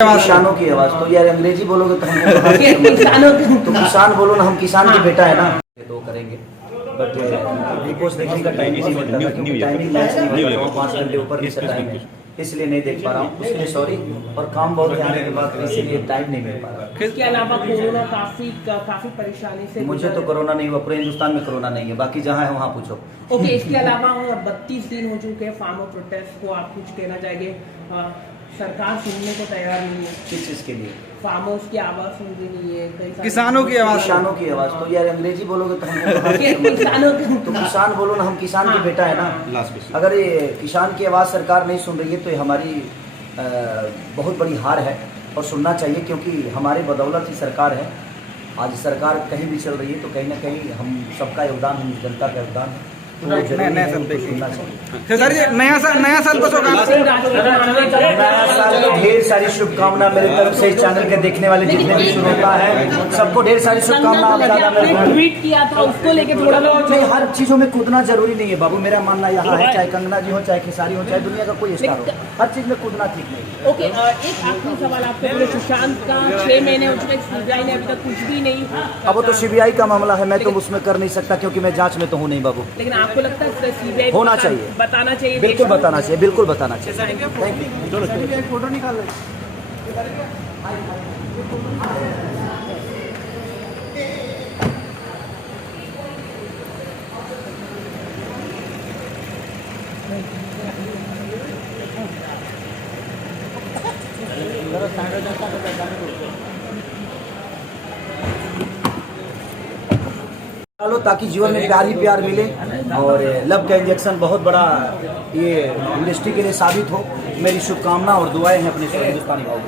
किसानों की आवाज तो यार अंग्रेजी बोलोगे तो तो किसान बोलो ना, हम किसान के बेटा है ना। तो करेंगे बट बिग बॉस देखने का टाइम नहीं मिलता था क्योंकि टाइमिंग मैच नहीं होता था, 5 घंटे ऊपर भी टाइम है, इसलिए नहीं देख पा रहा हूँ। उसके लिए सॉरी, और काम बहुत है आने के बाद इसीलिए टाइम नहीं मिल पा रहा। इसके अलावा कोरोना काफी परेशानी से मुझे तो कोरोना नहीं हुआ, पूरे हिंदुस्तान में कोरोना नहीं है, बाकी जहाँ है वहाँ पूछो। ओके, इसके अलावा 32 दिन हो चुके हैं फार्मर प्रोटेस्ट को, आप कुछ कहना चाहेंगे? सरकार सुनने को तैयार नहीं है। किस चीज के लिए? फार्मर्स की आवाज सुन रही नहीं है, किसानों की आवाज तो यार अंग्रेजी बोलोगे तो तो किसान बोलो ना, हम किसान के बेटा है ना। अगर ये किसान की आवाज सरकार नहीं सुन रही है तो ये हमारी बहुत बड़ी हार है और सुनना चाहिए, क्योंकि हमारे बदौलत ही सरकार है। आज सरकार कहीं भी चल रही है तो कहीं ना कहीं हम सबका योगदान, हम जनता का योगदान नया साल को ढेर सारी शुभकामना मेरे तरफ से। इस चैनल के देखने वाले जितने भी श्रोता है सबको ढेर सारी शुभकामना। ट्वीट किया था उसको लेके थोड़ा नहीं, हर चीजों में कूदना जरूरी नहीं है बाबू, मेरा मानना यहाँ है। चाहे कंगना जी हो, चाहे खेसारी हो, चाहे दुनिया का कोई स्टार हो, हर चीज में कूदना ठीक नहीं है। ओके, एक आखिरी सवाल आपसे पूरे सुशांत का 6 महीने हो चुके, सीबीआई ने अभी तक कुछ भी नहीं। अब वो तो सीबीआई का मामला है, मैं तो उसमें कर नहीं सकता क्योंकि मैं जांच में तो हूँ नहीं बाबू। लेकिन आपको लगता है सीबीआई होना चाहिए, बताना चाहिए? बिल्कुल बताना चाहिए, बिल्कुल बताना चाहिए। Thank you. फोटो निकाल लो ताकि जीवन में प्यार ही प्यार मिले, और लव का इंजेक्शन बहुत बड़ा ये इंडस्ट्री के लिए साबित हो। मेरी शुभकामना और दुआएं हैं अपने हिंदुस्तानी भाइयों।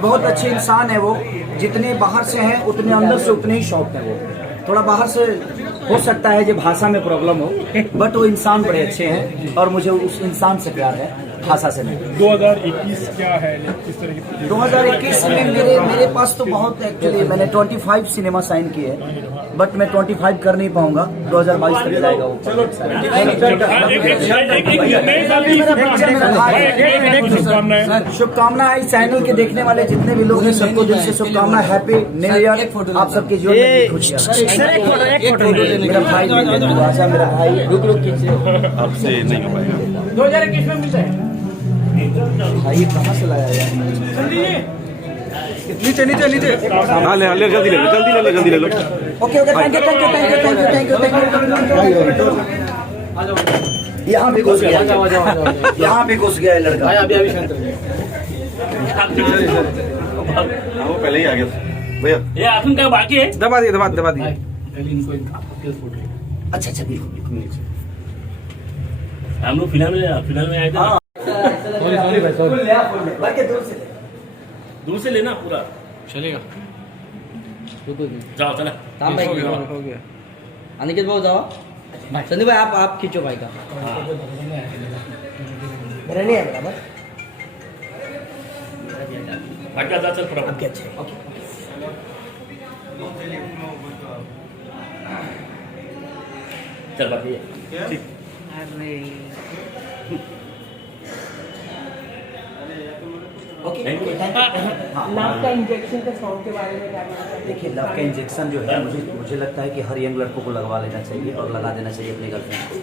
बहुत अच्छे इंसान है वो, जितने बाहर से हैं उतने अंदर से उतने ही शौक है वो। थोड़ा बाहर से हो सकता है जो भाषा में प्रॉब्लम हो, बट वो इंसान बड़े अच्छे हैं और मुझे उस इंसान से प्यार है, भाषा से नहीं। 2021 क्या है, किस तरह की 2021 में मेरे पास तो बहुत, एक्चुअली मैंने 25 सिनेमा साइन किए हैं, बट मैं 25 कर नहीं पाऊंगा। 2022 तक जाएगा वो। शुभकामना है इस चैनल के देखने वाले जितने भी लोग हैं, सबको दिल से शुभकामना। हैप्पी न्यू ईयर आप सबके जीवन में खुशियां। मेरा भाई आशा, मेरा भाई रुक आपसे नहीं हो पाएगा। 2021 में मिलता है भाई, कहाँ से लाया यार? नीचे नीचे नीचे हाँ ले जल्दी ले लो। Okay, thank you. यहाँ भी घुस गया, यहाँ भी घुस गया है लड़का। वो पहले ही आ गया भैया। ये अजून काय बाकी आहे? दबा दिए अच्छा बिल्कुल। हम लोग फिलहाल में आए थे ना। दूर से लेना पूरा चलेगा। जाओ चला। हो गया। अनिकेत भाऊ जाओ। संदीप भाई आप खींचो भाई का। मेरा नहीं है बराबर। बाकी जा चल पूरा। ओके, अच्छा ओके। चल बाकी ओके, थैंक यू। लव का इंजेक्शन के सॉन्ग के बारे में क्या कहना चाहिए? देखिए, लव का इंजेक्शन जो है मुझे लगता है कि हर यंग लड़कों को लगवा लेना चाहिए और लगा देना चाहिए अपनी गर्लफ्रेंड को,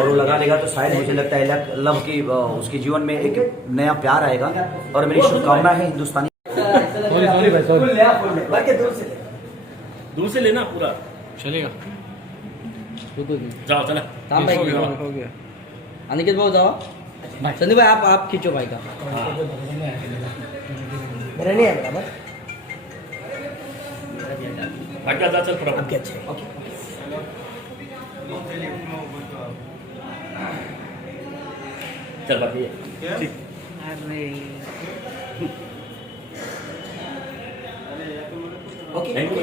और वो लगा लेगा तो शायद मुझे लगता है लव की उसके जीवन में एक नया प्यार आएगा। और मेरी शुभकामना है हिंदुस्तानी। दूर से लेना पूरा। चलेगा। जाओ चला। हो गया। अनिकेत भाऊ जाओ। संदीप भाई आप खींचो भाई का। मेरा नहीं है बराबर। बाकी जा चल पूरा। ओके, अच्छा ओके। चल बाकी ओके, थैंक यू।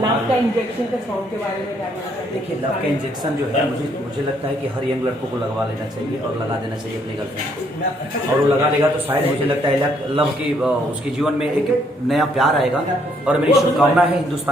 लव का इंजेक्शन के सॉन्ग के बारे में क्या कहना चाहिए? देखिए, लव का इंजेक्शन जो है मुझे लगता है कि हर यंग लड़कों को लगवा लेना चाहिए और लगा देना चाहिए अपनी गर्लफ्रेंड को, और वो लगा लेगा तो शायद मुझे लगता है लव की उसके जीवन में एक नया प्यार आएगा। और मेरी शुभकामना है हिंदुस्तानी